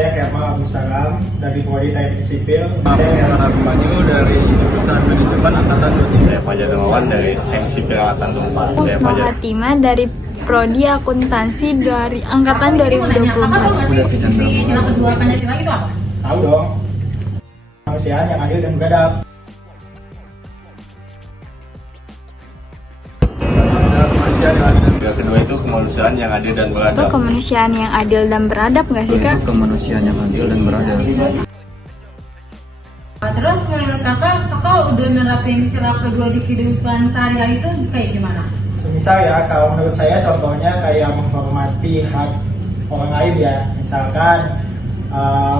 Saya Kemal Abdul Salam dari Prodi Teknik Sipil. Saya Muhammad Banyu dari Jurusan Manajemen Angkatan 23. Saya Fajar Darmawan dari Teknik Sipil Angkatan 24. Saya Usma Fatimah dari Prodi Akuntansi dari Angkatan 2024. Udah Kicandra. Sila kedua Pancasila itu apa? Tahu dong, kemanusiaan yang adil dan beradab. Yang kedua itu kemanusiaan yang adil dan Itu beradab. kemanusiaan yang adil dan beradab nggak sih Kak? Kemanusiaan yang adil dan beradab. Terus menurut kakak udah nerapin sila kedua di kehidupan sehari-hari itu kayak gimana? Semisal ya, kalau menurut saya contohnya kayak menghormati hak orang lain ya. Misalkan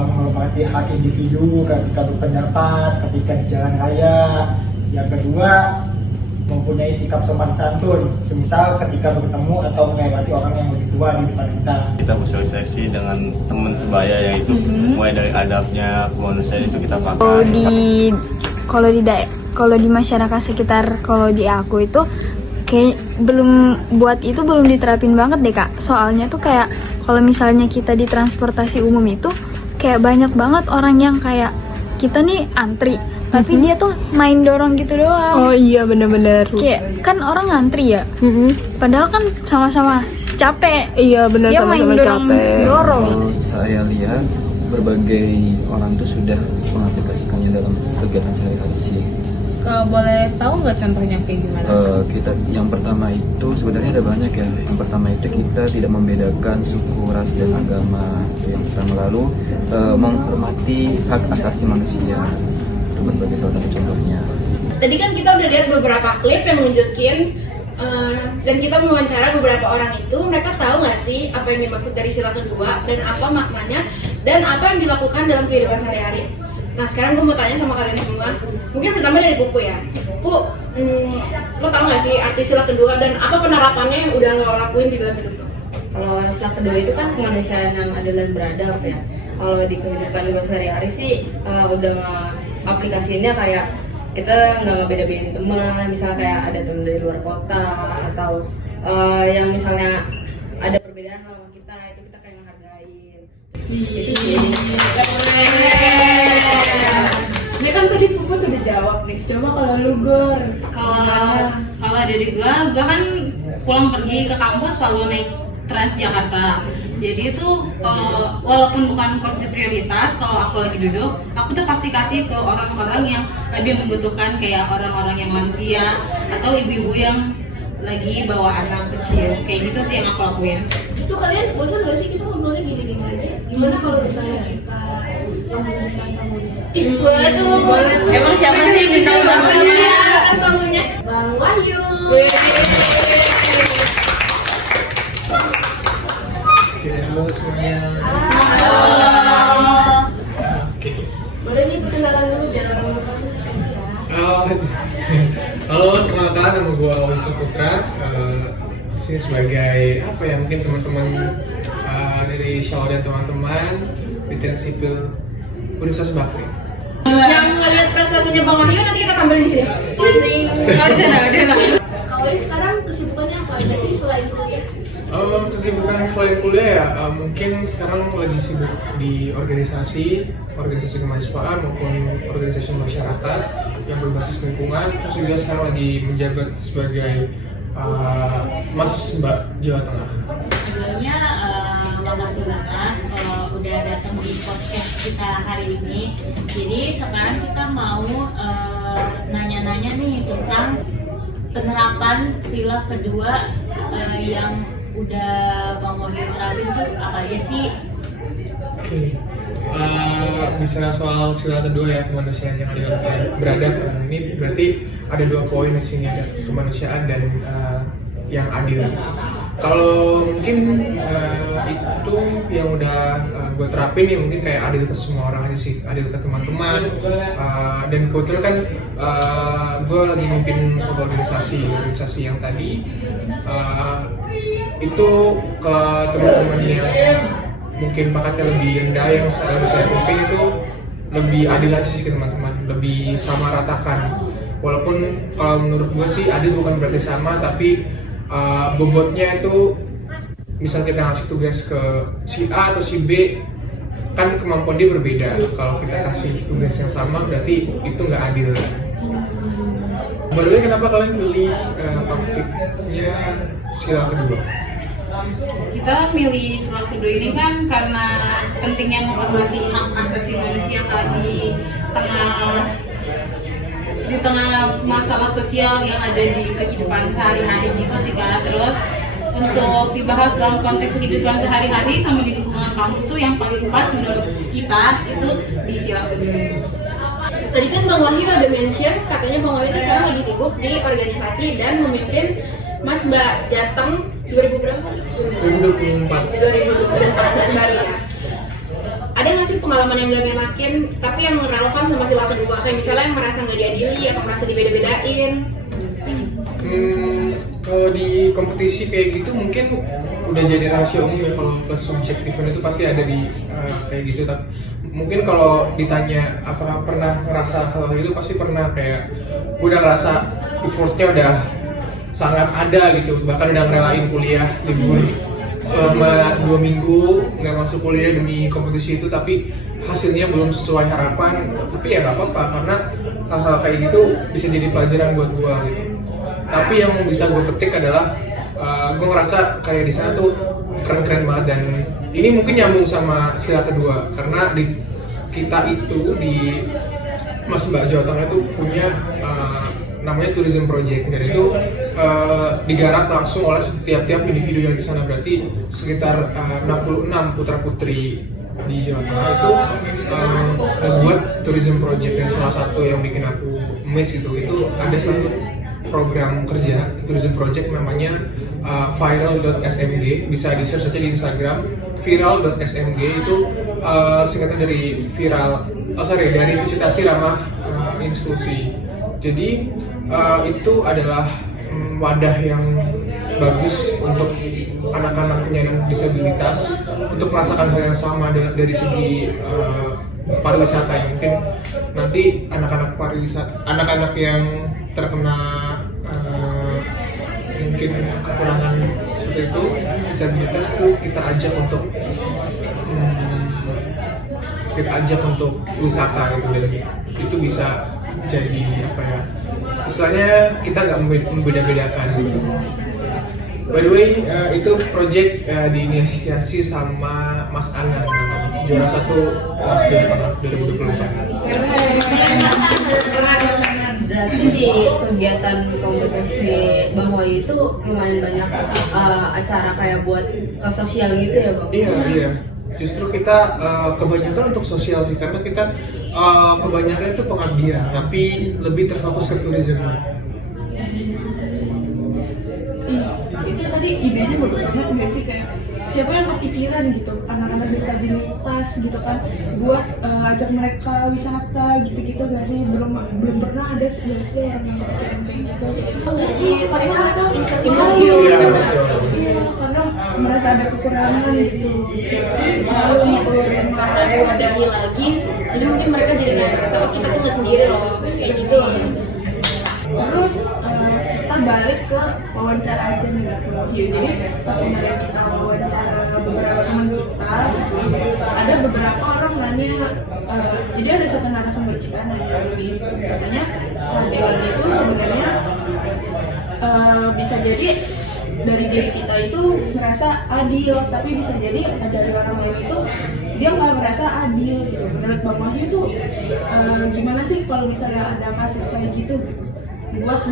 menghormati hak individu ketika berpendapat, ketika di jalan raya. Yang kedua, mempunyai sikap sopan santun, semisal ketika bertemu atau melewati orang yang lebih tua di depan kita. Kita bersosialisasi dengan teman sebaya, yaitu mulai dari adabnya, kemanusiaan itu kita pakai. Kalau di masyarakat sekitar, kalau di aku itu kayak belum diterapin banget deh Kak. Soalnya tuh kayak kalau misalnya kita di transportasi umum itu kayak banyak banget orang yang kayak kita nih antri, tapi dia tuh main dorong gitu doang. Oh iya benar-benar. Kayak kan orang ngantri ya, padahal kan sama-sama capek. Iya benar, Dia main sama-sama capek. dorong. Kalau saya lihat berbagai orang tuh sudah mengaplikasikannya dalam kegiatan sehari-hari sih. Boleh tahu nggak contohnya kayak gimana? Kita yang pertama itu sebenarnya ada banyak ya. Yang pertama itu kita tidak membedakan suku, ras dan agama. Itu yang pertama. Lalu menghormati hak asasi manusia. Itu berbagai salah satu contohnya. Tadi kan kita udah lihat beberapa klip yang nunjukin dan kita mewawancara beberapa orang itu, mereka tahu nggak sih apa yang dimaksud dari sila kedua dan apa maknanya dan apa yang dilakukan dalam kehidupan sehari-hari. Nah sekarang gue mau tanya sama kalian semua, mungkin pertama dari Pupu ya. Pu, lo tau nggak sih arti sila kedua dan apa penerapannya yang udah lo lakuin di dalam hidup lo? Kalau sila kedua itu kan kemanusiaan yang adil dan beradab ya. Kalau di kehidupan gue sehari-hari sih udah aplikasinya kayak kita nggak ngebeda-bedain teman, misalnya kayak ada teman dari luar kota atau yang misalnya ada perbedaan sama kita, itu kita kayak ngehargain. Itu sih. Ini kan tadi Pupu tuh udah jawab nih, coba kalau lu Gur. Kalau dari gua kan pulang pergi ke kampus selalu naik Transjakarta. Jadi itu kalau walaupun bukan kursi prioritas, kalau aku lagi duduk, aku tuh pasti kasih ke orang-orang yang lebih membutuhkan, kayak orang-orang yang lansia atau ibu-ibu yang lagi bawa anak kecil. Kayak gitu sih yang aku lakuin. Terus tuh kalian bosan gak sih kita ngobrolnya gini-gini aja? Gimana kalau misalnya kita Waduh, Emang siapa sih bintang tamunya? tamunya Bang Wahyu. Halo semuanya. Boleh nih perkenalan dulu biar orang depan bisa kira. Halo, perkenalkan nama gue Wisnu Putra. Di sini sebagai apa ya, mungkin teman-teman dari Shaw dan teman-teman di Teknik Sipil Universitas Bakri. Yang ngeliat prestasinya Bang Wahyu nanti kita tampilin di sini. Ada lah. Kalau sekarang kesibukannya apa aja sih selain kuliah? Kesibukan selain kuliah ya, mungkin sekarang lagi sibuk di organisasi kemahasiswaan maupun organisasi masyarakat yang berbasis lingkungan. Terus juga sekarang lagi menjabat sebagai Mas Mbak Jawa Tengah. Sebelumnya makasih banget udah datang di podcast kita hari ini. Jadi sekarang kita mau nanya-nanya nih tentang penerapan sila kedua yang udah Bang Wahyu terapin tuh apa aja sih? Oke. Bicara soal sila kedua ya, kemanusiaan yang adil dan beradab. Ini berarti ada 2 poin di sini, ada kemanusiaan dan yang adil. Kalau mungkin itu yang udah gue terapin ya, mungkin kayak adil ke semua orang aja sih, adil ke teman-teman. Dan kebetulan kan gue lagi mimpin suatu organisasi yang tadi itu ke teman-teman yang mungkin bakatnya lebih rendah yang saya pimpin itu lebih adil aja sih ke teman-teman, lebih sama ratakan. Walaupun kalau menurut gue sih adil bukan berarti sama, tapi bobotnya itu misal kita ngasih tugas ke si A atau si B, kan kemampuan dia berbeda. Kalau kita kasih tugas yang sama berarti itu nggak adil. By the way, kenapa kalian pilih topiknya sila kedua? Kita milih sila kedua ini kan karena pentingnya menghormati hak asasi manusia Kak, di tengah masalah sosial yang ada di kehidupan sehari-hari gitu sih Kak. Terus untuk dibahas dalam konteks kehidupan sehari-hari sama di lingkungan kampus tuh yang paling pas menurut kita itu di sila kedua ini. Tadi kan Bang Wahyu ada mention katanya Bang Wahyu itu sekarang lagi sibuk di organisasi dan memimpin Mas Mbak Jateng 2000 berapa? 2024 baru ya. Ada nggak sih pengalaman yang gak ngenakin tapi yang relevan sama sila kedua, kayak misalnya yang merasa nggak diadili atau merasa dibeda-bedain? Kalau di kompetisi kayak gitu mungkin udah jadi rahasia umum ya, kalau ke subjektifan itu pasti ada di kayak gitu. Tapi mungkin kalau ditanya apakah pernah ngerasa hal itu, pasti pernah. Kayak gue udah ngerasa effortnya udah sangat ada gitu, bahkan udah ngerelain kuliah libur selama 2 minggu nggak masuk kuliah demi kompetisi itu, tapi hasilnya belum sesuai harapan. Tapi ya nggak apa-apa, karena hal-hal kayak gitu bisa jadi pelajaran buat gue gitu. Tapi yang bisa gue petik adalah gue ngerasa kayak di sana tuh keren-keren banget, dan ini mungkin nyambung sama sila kedua karena di kita itu di Mas Mbak Jawa Tengah itu punya namanya tourism project, dan itu digarap langsung oleh setiap individu yang di sana. Berarti sekitar 66 putra putri di Jawa Tengah itu membuat tourism project, dan salah satu yang bikin aku miss gitu itu ada satu program kerja tourism project namanya viral.smg, bisa di search aja di Instagram viral.smg. Itu singkatan dari dari visitasi ramah inklusi. Jadi itu adalah wadah yang bagus untuk anak-anak penyandang disabilitas untuk merasakan hal yang sama dari segi pariwisata. Ya, mungkin nanti anak-anak yang terkena mungkin kekurangan seperti itu disabilitas itu kita ajak untuk wisata gitu, dan itu bisa jadi apa ya, istilahnya kita nggak membeda-bedakan gitu. By the way, itu project diinisiasi sama Mas Anan, juara 1 Mas Jawa 2024. Berarti di kegiatan kompetisi Bang Wahyu itu lumayan banyak acara kayak buat sosial gitu ya Bang? Iya. Justru kita kebanyakan untuk sosial sih, karena kita kebanyakan itu pengabdian, tapi lebih terfokus ke turismenya. Itu tadi idenya bagus banget nggak sih, kayak siapa yang kepikiran gitu anak-anak disabilitas gitu kan buat ajak mereka wisata gitu-gitu nggak sih? Belum pernah ada sih orang yang kepikiran kayak gitu. Nggak sih, karena mereka insecure. Iya, karena merasa ada kekurangan gitu. Karena diwadahi lagi, jadi mungkin mereka jadi kayak merasa oh kita tuh nggak sendiri loh kayak gitu. Terus kita balik ke wawancara aja nih ya. Jadi pas kemarin kita wawancara beberapa teman kita, ada beberapa orang nanya, jadi ada satu narasumber kita nanya gini, katanya keadilan itu sebenarnya bisa jadi dari diri kita itu merasa adil, tapi bisa jadi dari orang lain itu dia nggak merasa adil gitu. Menurut Bang Wahyu itu gimana sih kalau misalnya ada kasus kayak gitu buat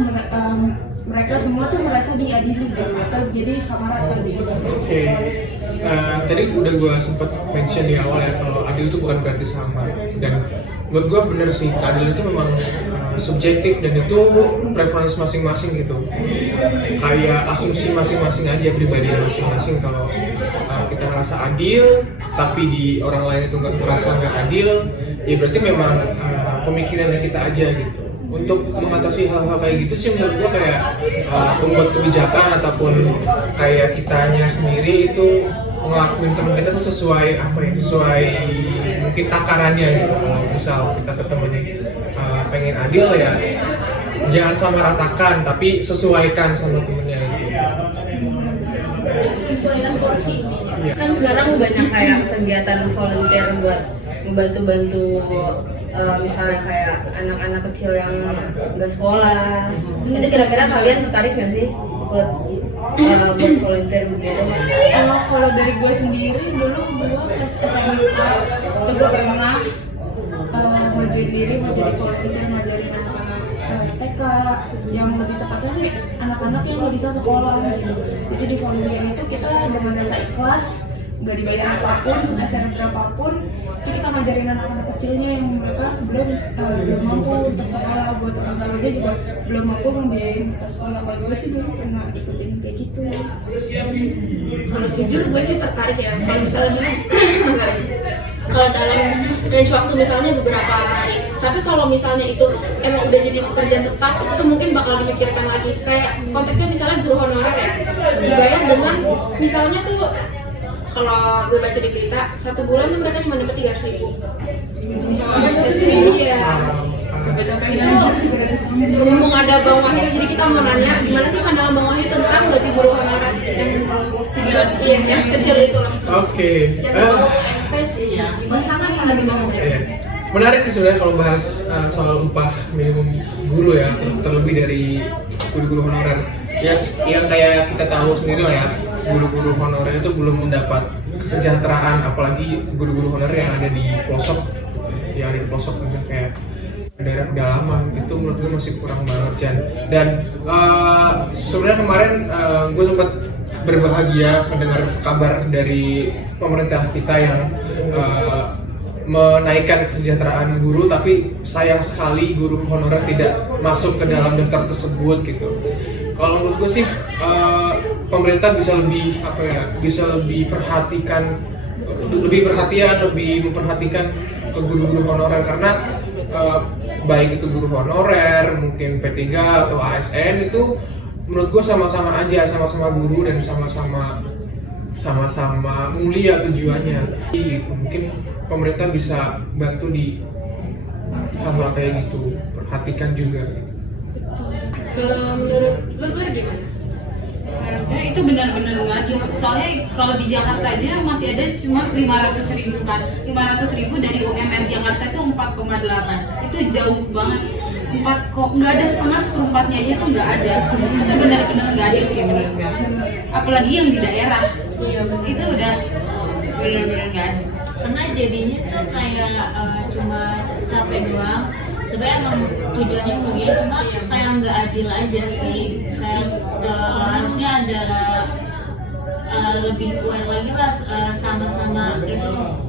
mereka semua tuh merasa diadili gitu, atau jadi sama rata gitu. Oke. Tadi udah gue sempet mention di awal ya, kalau adil itu bukan berarti sama, dan menurut gue bener sih, adil itu memang subjektif dan itu preferensi masing-masing gitu, kayak asumsi masing-masing aja, pribadi masing-masing. Kalau kita merasa adil tapi di orang lain itu nggak merasa nggak adil, ya berarti memang pemikirannya kita aja gitu. Untuk mengatasi hal-hal kayak gitu sih menurut gue kayak pembuat kebijakan ataupun kayak kitanya sendiri itu ngelakuin teman kita tuh sesuai mungkin takarannya gitu. Kalau misal kita ketemunya pengen adil ya jangan sama ratakan, tapi sesuaikan sama temennya gitu. Sesuaikan porsi ini ya. Kan sekarang banyak kayak kegiatan volunteer buat membantu-bantu misalnya kayak anak-anak kecil yang nggak sekolah. Jadi kira-kira kalian tertarik nggak sih buat volunteer begitu? Kalau dari gue sendiri dulu gue pas SMK itu gue pernah ngajuin diri mau jadi volunteer ngajarin anak-anak TK, yang lebih tepatnya sih anak-anak yang nggak bisa sekolah gitu. Jadi di volunteer itu kita dengan rasa ikhlas, nggak dibayar apapun, sebesar berapapun, itu kita ngajarin anak-anak kecilnya yang mereka belum mampu untuk sekolah. Buat orang dia juga belum mampu membiayain mereka sekolah. Kalau gue sih dulu pernah ikutin kayak gitu. Kalau jujur gue sih tertarik ya. Kalau misalnya kalau dalam range waktu misalnya beberapa hari. Tapi kalau misalnya itu emang udah jadi pekerjaan tetap, itu mungkin bakal dipikirkan lagi. Kayak konteksnya misalnya guru honorer ya, dibayar dengan misalnya tuh kalau gue baca di berita 1 bulan tuh mereka cuma dapat 300.000. Iya. Itu mumpung ada Bang Wahid, jadi kita mau nanya gimana sih pandangan Bang Wahid tentang gaji guru honorer yang kecil itu loh. Oke. Sangat di bawah. Menarik sih sebenarnya kalau bahas soal upah minimum guru ya, terlebih dari guru-guru honorer. Ya, yang kayak kita tahu sendiri lah ya, guru-guru honorer itu belum mendapat kesejahteraan, apalagi guru-guru honorer yang ada di pelosok, mungkin kayak daerah pedalaman, itu menurut gue masih kurang banget. Dan sebenarnya kemarin gue sempat berbahagia mendengar kabar dari pemerintah kita yang menaikkan kesejahteraan guru, tapi sayang sekali guru honorer tidak masuk ke dalam daftar tersebut gitu. Kalau menurut gue sih pemerintah bisa lebih memperhatikan ke guru-guru honorer, karena baik itu guru honorer, mungkin P3 atau ASN, itu menurut gue sama-sama aja, sama-sama guru dan sama-sama mulia tujuannya. Mungkin pemerintah bisa bantu di hal-hal kayak gitu, perhatikan juga. Kalau menurut lu gimana? Ya, itu benar-benar nggak adil. Soalnya kalau di Jakarta aja masih ada cuma 500.000 kan. 500.000 dari UMR Jakarta itu 4,8. Itu jauh banget. Nggak ada seperempatnya aja tuh nggak ada. Itu benar-benar nggak adil sih menurut gue. Apalagi yang di daerah. Itu udah benar-benar nggak adil. Karena jadinya tuh kayak cuma capek doang. Sebenarnya emang tujuannya mulia, cuma kayak nggak adil aja sih. Kayak harusnya ada lebih aware lagi lah, sama-sama itu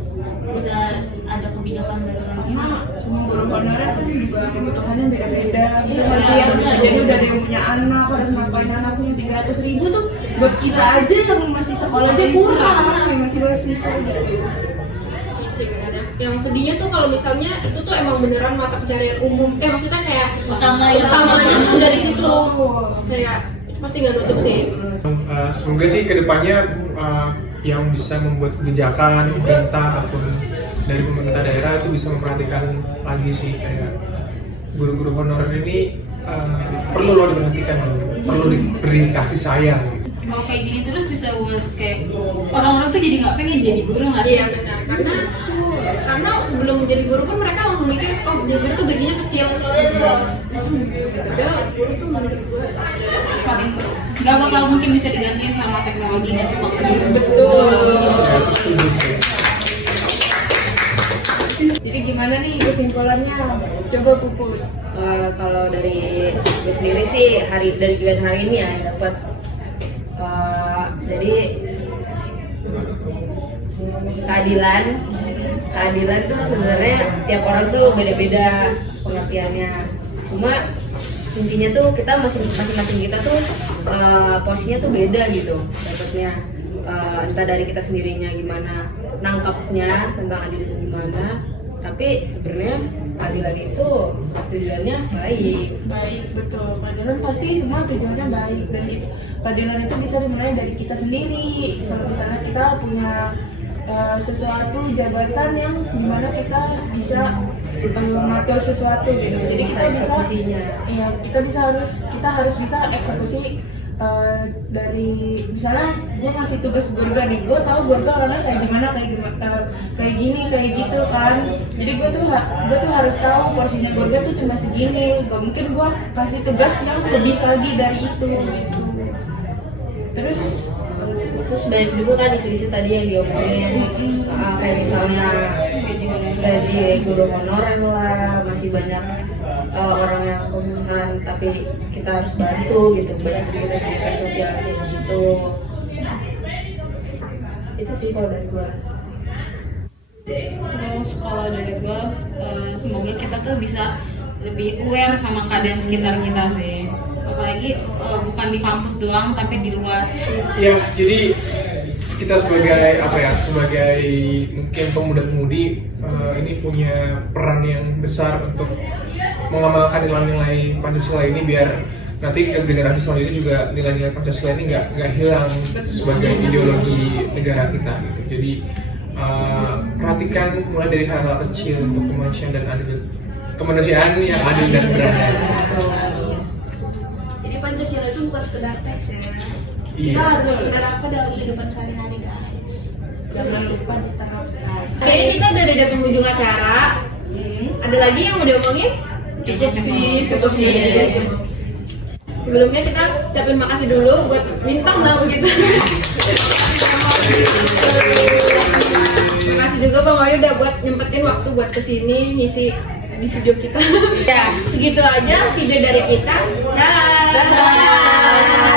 bisa ada kebijakan baru lagi. Semua guru honorer kan juga kebutuhannya beda-beda. Gitu masih yang bisa jadi udah ada yang punya anak, harus ngapain anaknya 300.000 tuh buat kita aja yang masih sekolah dia kurang, yang masih mahasiswa gitu. Yang sedihnya tuh kalau misalnya itu tuh emang beneran mata pencarian umum, maksudnya kayak utamanya tuh dari situ, kayak pasti nggak nutup sih. Semoga sih kedepannya yang bisa membuat kebijakan pemerintah ataupun dari pemerintah daerah itu bisa memperhatikan lagi sih, kayak guru-guru honorer ini perlu loh diperhatikan, perlu diberi kasih sayang. Kalau kayak gini terus bisa buat kayak orang-orang tuh jadi nggak pengen jadi guru nggak sih? Iya benar, karena sebelum jadi guru pun mereka langsung mikir, oh jadi guru tuh gajinya kecil. Padahal guru tuh menurut gue paling seru. Nggak bakal mungkin bisa digantiin sama teknologi nggak sih Pak? Betul. Jadi gimana nih kesimpulannya? Coba Puput. Kalau dari gue sendiri sih dari kegiatan hari ini ya dapat jadi keadilan tuh sebenarnya tiap orang tuh beda-beda pengertiannya. Cuma intinya tuh kita masing-masing kita tuh porsinya tuh beda gitu dapatnya. Entah dari kita sendirinya gimana nangkapnya tentang adil itu gimana, tapi sebenarnya keadilan itu tujuannya baik, betul. Keadilan pasti semua tujuannya baik, dan keadilan itu bisa dimulai dari kita sendiri. Kalau misalnya kita punya sesuatu jabatan yang dimana kita bisa mengatur sesuatu gitu, jadi bisa eksekusinya. Iya, kita harus bisa eksekusi dari misalnya gue ngasih tugas Gorga nih, gue tahu Gorga orangnya kayak gimana, kayak gini, kayak gitu kan. Jadi gue tuh harus tahu porsinya Gorga tuh cuma segini, gak mungkin gue kasih tugas yang lebih lagi dari itu gitu. Terus banyak juga kan isu-isu tadi yang diomongin, kayak misalnya gaji guru honorer lah, masih banyak orang yang kesusahan, tapi kita harus bantu gitu. Banyak juga kegiatan sosial gitu. Itu sih kalau dari gue. Terus kalau dari gue, semoga kita tuh bisa lebih aware sama keadaan sekitar kita sih. Apalagi bukan di kampus doang, tapi di luar. Ya, jadi kita sebagai sebagai mungkin pemuda-pemudi ini punya peran yang besar untuk mengamalkan nilai-nilai Pancasila ini biar nanti ke generasi selanjutnya juga nilai-nilai Pancasila ini nggak hilang sebagai ideologi negara kita gitu. Jadi perhatikan mulai dari hal-hal kecil untuk kemanusiaan yang adil dan beradab. jadi Pancasila itu bukan sekedar teks ya. Iya. Kita harus menerapkan dalam kehidupan sehari-hari guys. Jangan lupa diterapkan. Kayaknya kita udah ada penghujung acara. Ada lagi yang mau diomongin? Cukup sih. Sebelumnya kita ucapin makasih dulu buat bintang tamu kita. Makasih juga Bang Wahyu udah buat nyempetin waktu buat kesini ngisi di video kita. Ya, segitu aja video dari kita. Dadah.